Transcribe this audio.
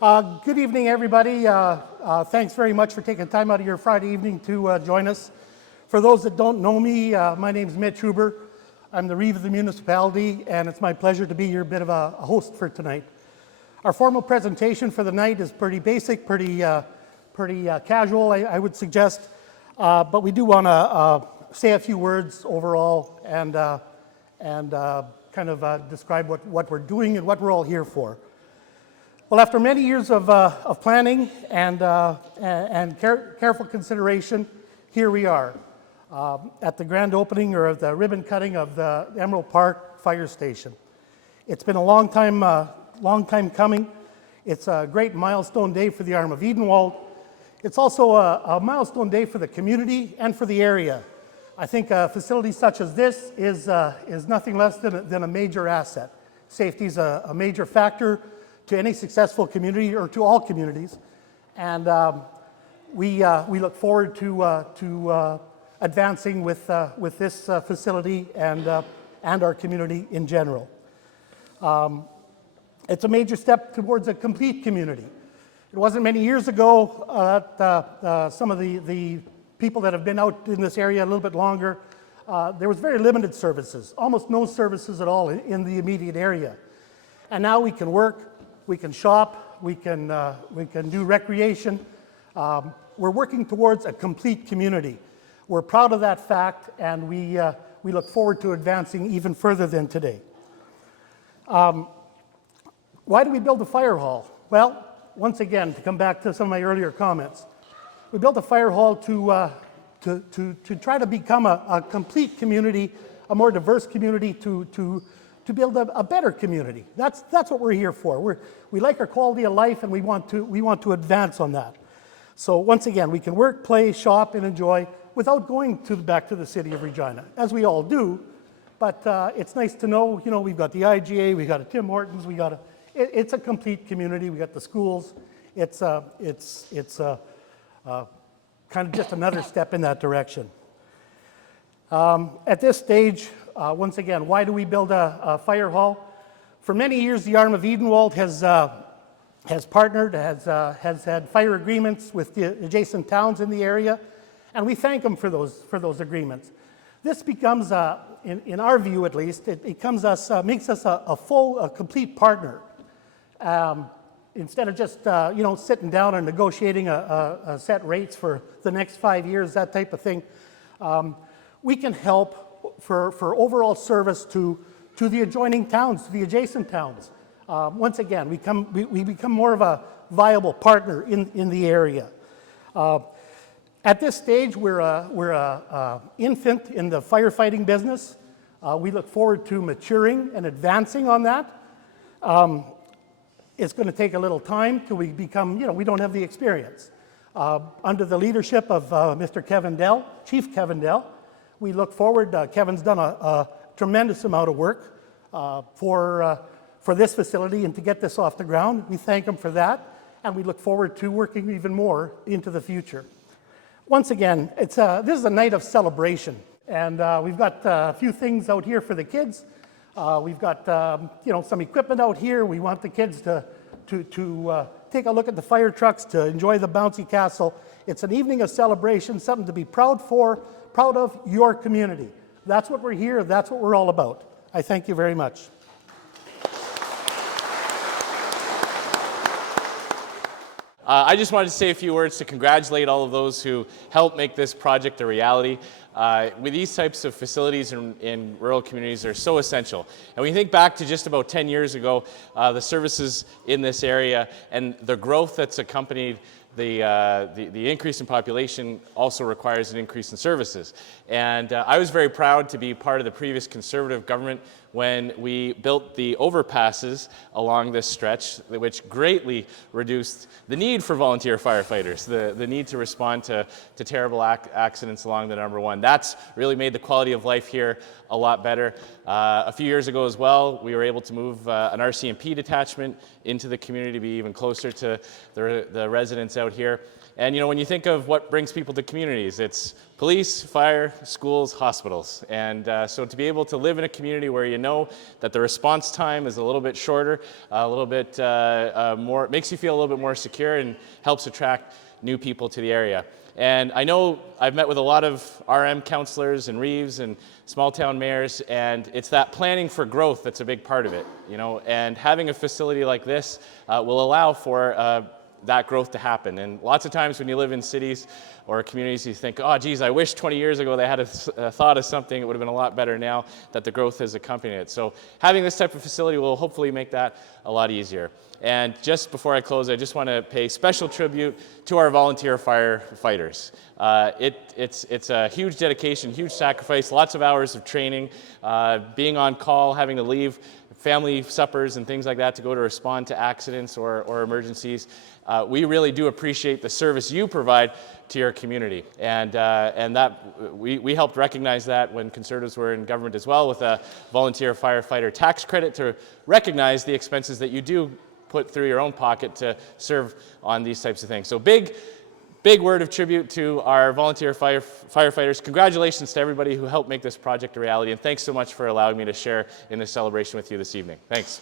Good evening, everybody. Thanks very much for taking time out of your Friday evening to join us. For those that don't know me, my name is Mitch Huber. I'm the Reeve of the municipality, and it's my pleasure to be your bit of a host for tonight. Our formal presentation for the night is pretty basic, pretty casual, I would suggest, but we do want to say a few words overall and kind of describe what we're doing and what we're all here for. Well, after many years of planning and careful consideration, here we are at the grand opening or the ribbon cutting of the Emerald Park Fire Station. It's been a long time coming. It's a great milestone day for the Arm of Edenwold. It's also a milestone day for the community and for the area. I think a facility such as this is nothing less than a major asset. Safety is a major factor to any successful community or to all communities, and we look forward to advancing with this facility and our community in general. It's a major step towards a complete community. It wasn't many years ago that some of the people that have been out in this area a little bit longer, there was very limited services, almost no services at all in the immediate area. And now we can work, we can shop, we can do recreation. We're working towards a complete community. We're proud of that fact, and we look forward to advancing even further than today. Why do we build a fire hall? Well, once again, to come back to some of my earlier comments, we built a fire hall to try to become a complete community, a more diverse community, to build a better community. That's what we're here for. We like our quality of life, and we want to advance on that. So once again, we can work, play, shop, and enjoy without going back to the city of Regina, as we all do. But it's nice to know, we've got the IGA, we've got a Tim Hortons, it's a complete community. We got the schools. It's kind of just another step in that direction. At this stage, once again, why do we build a fire hall? For many years, the Arm of Edenwold has partnered, has had fire agreements with the adjacent towns in the area, and we thank them for those agreements. This becomes, in our view at least, it makes us a complete partner. Instead of just sitting down and negotiating a set rates for the next 5 years, that type of thing, we can help for overall service to the adjoining towns, to the adjacent towns. Once again, we become more of a viable partner in the area. At this stage, we're a infant in the firefighting business. We look forward to maturing and advancing on that. It's going to take a little time till we become, we don't have the experience. Under the leadership of Mr. Qu'Appelle, Chief Qu'Appelle, we look forward. Kevin's done a tremendous amount of work for this facility and to get this off the ground. We thank him for that, and we look forward to working even more into the future. Once again, this is a night of celebration, and we've got a few things out here for the kids. We've got some equipment out here. We want the kids to take a look at the fire trucks, to enjoy the bouncy castle. It's an evening of celebration, something to be proud of your community. That's what we're here. That's what we're all about. I thank you very much. I just wanted to say a few words to congratulate all of those who helped make this project a reality. With these types of facilities in rural communities are so essential. And when you think back to just about 10 years ago, the services in this area and the growth that's accompanied the increase in population also requires an increase in services. And I was very proud to be part of the previous Conservative government when we built the overpasses along this stretch, which greatly reduced the need for volunteer firefighters, the need to respond to terrible accidents along the number one. That's really made the quality of life here a lot better. A few years ago as well, we were able to move an RCMP detachment into the community to be even closer to the residents out here. And you know, when you think of what brings people to communities, it's police, fire, schools, hospitals. And so to be able to live in a community where you know that the response time is a little bit shorter, a little bit more, makes you feel a little bit more secure and helps attract new people to the area. And I know I've met with a lot of RM councillors and Reeves and small town mayors, and it's that planning for growth that's a big part of it, you know, and having a facility like this will allow for that growth to happen. And lots of times when you live in cities or communities, you think, oh geez, I wish 20 years ago they had a thought of something, it would have been a lot better now that the growth has accompanied it. So having this type of facility will hopefully make that a lot easier. And just before I close, I just want to pay special tribute to our volunteer firefighters. It's a huge dedication, huge sacrifice, lots of hours of training, being on call, having to leave family suppers and things like that to go to respond to accidents or emergencies. We really do appreciate the service you provide to your community. And that we helped recognize that when Conservatives were in government as well, with a volunteer firefighter tax credit to recognize the expenses that you do put through your own pocket to serve on these types of things. So big word of tribute to our volunteer firefighters. Congratulations to everybody who helped make this project a reality, and thanks so much for allowing me to share in this celebration with you this evening. Thanks.